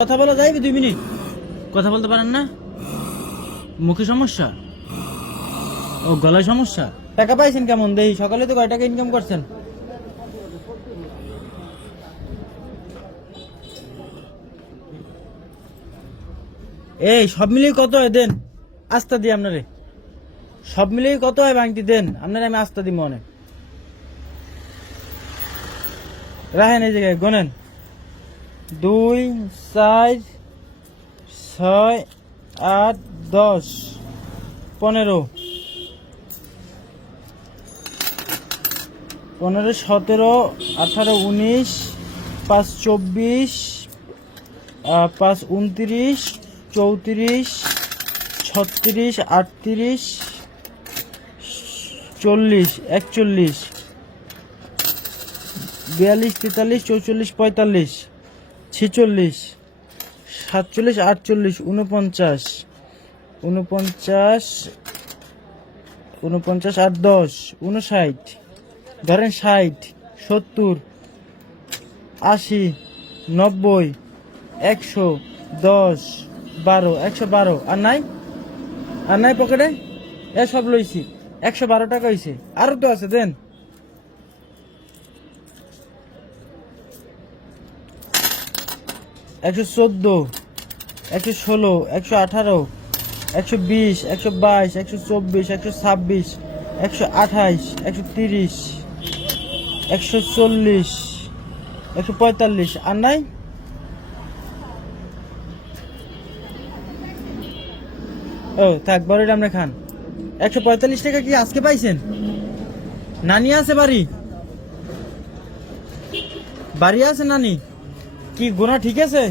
কথা বলা যাইবে দুই মিনিট? কথা বলতে পারেন না? মুখে সমস্যা? ও, গলায় সমস্যা? টাকা পাইছেন কেমন? দেই সকালে তো কয় টাকা ইনকাম করছেন? এই, সব মিলিয়ে কত হয় দেন? আস্তা দিই আপনারে। সব মিলিয়ে কত হয় বাংটি দেন? আপনারে আমি আস্তা দিব মনে। রাহেন এই জায়গায় গোনেন দুই, চার, ছয়, আট, দশ, পনেরো। পনেরো, সতেরো, আঠারো, উনিশ, পাঁচ, চব্বিশ পাঁচ, উনত্রিশ, চৌত্রিশ, ছত্রিশ, আটত্রিশ, চল্লিশ, একচল্লিশ, বিয়াল্লিশ, তেতাল্লিশ, চৌচল্লিশ, পঁয়তাল্লিশ। ছেচল্লিশ, সাতচল্লিশ, আটচল্লিশ উনপঞ্চাশ উনপঞ্চাশ উনপঞ্চাশ আট দশ উনষাট ধরেন ষাট, সত্তর, আশি, নব্বই, একশো, দশ, বারো, একশো বারো, আর নাই? আর নাই পকেটে? এ সব লইছি। একশো বারো টাকা হয়েছে আরও তো আছে, দেন। একশো চোদ্দ, একশো ষোলো, একশো আঠারো, একশো বিশ, একশো বাইশ, একশো চব্বিশ, একশো ছাব্বিশ, একশো আঠাইশ, একশো তিরিশ, একশো চল্লিশ, একশো পঁয়তাল্লিশ। আর নাই? ও, থাক বারোটা আমরা খান। একশো পঁয়তাল্লিশ টাকা কি আজকে পাইছেন? নানি আছে বাড়ি? বাড়ি আছে নানি? কি গোনা ঠিক আছে?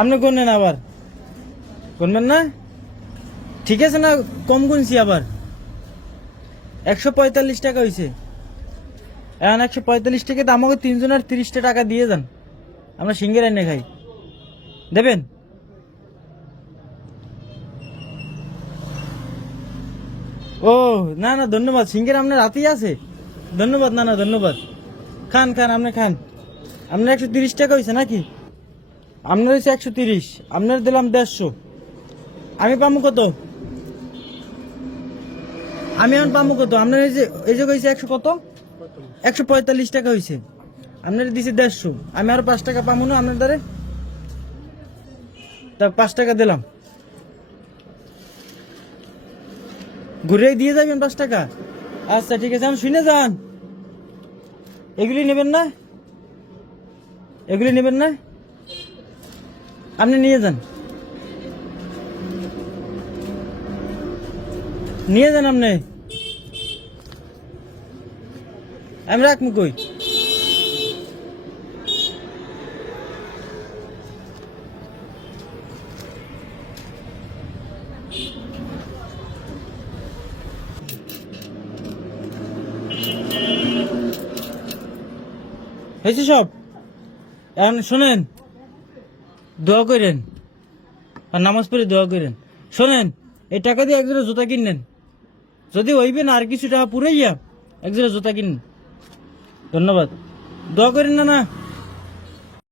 আপনি গুনলেন আবার। গুনবেন না? ঠিক আছে না, কম গুনছি আবার। একশো পঁয়তাল্লিশ টাকা হয়েছে এখন একশো পঁয়তাল্লিশ টাকাতে আমাকে তিনজনের তিরিশটা টাকা দিয়ে যান। আমরা সিঙ্গের এনে খাই। দেবেন? ও, না না, ধন্যবাদ। সিঙ্গের আপনার রাতেই আছে। ধন্যবাদ, না না, ধন্যবাদ। খান খান, আপনি খান। আপনার একশো তিরিশ টাকা হয়েছে নাকি? আপনার হয়েছে একশো তিরিশ, আপনার দিলাম দেড়শো। আমি পাবো কত? আমি এখন পাবো কত? আপনার এই যে এই যে হয়েছে একশো কত? একশো পঁয়তাল্লিশ টাকা হয়েছে আপনার দিছে দেড়শো। আমি আরও পাঁচ টাকা পাবো না আপনার দ্বারে? তা পাঁচ টাকা দিলাম। ঘুরে দিয়ে যাবেন পাঁচ টাকা? আচ্ছা ঠিক আছে, আমি শুনে যান। এগুলি নেবেন না? এগুলি নেবেন না? আপনি নিয়ে যান। নিয়ে যান আপনি। আমি রাখব কই? হয়েছে সব? এখন শোনেন, দোয়া করেন, আর নামাজ পড়ে দোয়া করেন। শোনেন, এই টাকা দিয়ে একজোড়া জুতা কিনেন যদি হইবে না, আর কিছু টাকা পুরে যা একজোড়া জুতা কিনেন ধন্যবাদ। দোয়া করেন না না।